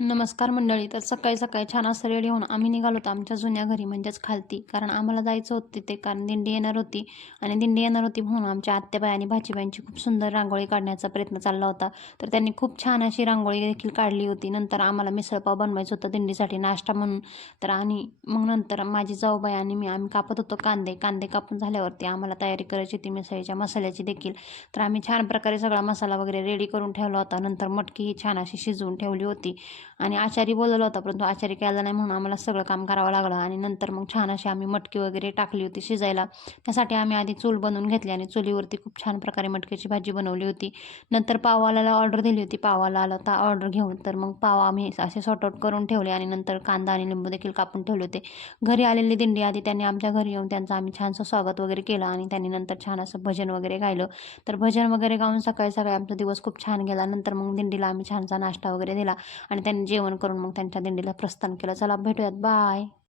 नमस्कार मंडळी. तर सकाळी सकाळी छान असं रेडी होऊन आम्ही निघालो होतो आमच्या जुन्या घरी म्हणजेच खालती. कारण आम्हाला जायचं होतं तिथे, कारण दिंडी येणार होती आणि दिंडी येणार होती म्हणून आमच्या आत्याबाई आणि भाचीबाईंची खूप सुंदर रांगोळी काढण्याचा प्रयत्न चालला होता. तर त्यांनी खूप छान अशी रांगोळी देखील काढली होती. नंतर आम्हाला मिसळपाव बनवायचं होतं दिंडीसाठी नाश्ता म्हणून. तर आणि मग नंतर माझी जाऊबाई आणि आम्ही कापत होतो कांदे. कांदे कापून झाल्यावरती आम्हाला तयारी करायची होती मिसळीच्या मसाल्याची देखील. तर आम्ही छान प्रकारे सगळा मसाला वगैरे रेडी करून ठेवला होता. नंतर मटकी ही छान अशी शिजवून ठेवली होती आणि आचारी बोलवला होता, परंतु आचारी केला नाही म्हणून आम्हाला सगळं काम करावं लागलं. आणि नंतर मग छान अशी आम्ही मटकी वगैरे टाकली होती शिजायला. त्यासाठी आम्ही आधी चूल बनवून घेतली आणि चुलीवरती खूप छान प्रकारे मटकीची भाजी बनवली होती. नंतर पाववाल्याला ऑर्डर दिली होती. पाववाला आला होता ऑर्डर घेऊन. तर मग पाव आम्ही असे सॉर्ट आउट करून ठेवले आणि नंतर कांदा आणि लिंबू देखील कापून ठेवले होते. घरी आलेली दिंडी आधी त्यांनी आमच्या घरी येऊन त्यांचं आम्ही छानसं स्वागत वगैरे केलं आणि त्यांनी नंतर छान असं भजन वगैरे गायलं. तर भजन वगैरे गाऊन सकाळी सकाळी आमचा दिवस खूप छान गेला. नंतर मग दिंडीला आम्ही छानसा नाश्ता वगैरे दिला आणि त्यांनी जेवण करून मग त्यांच्या दिंडीला प्रस्थान केलं. चला भेटूयात. बाय.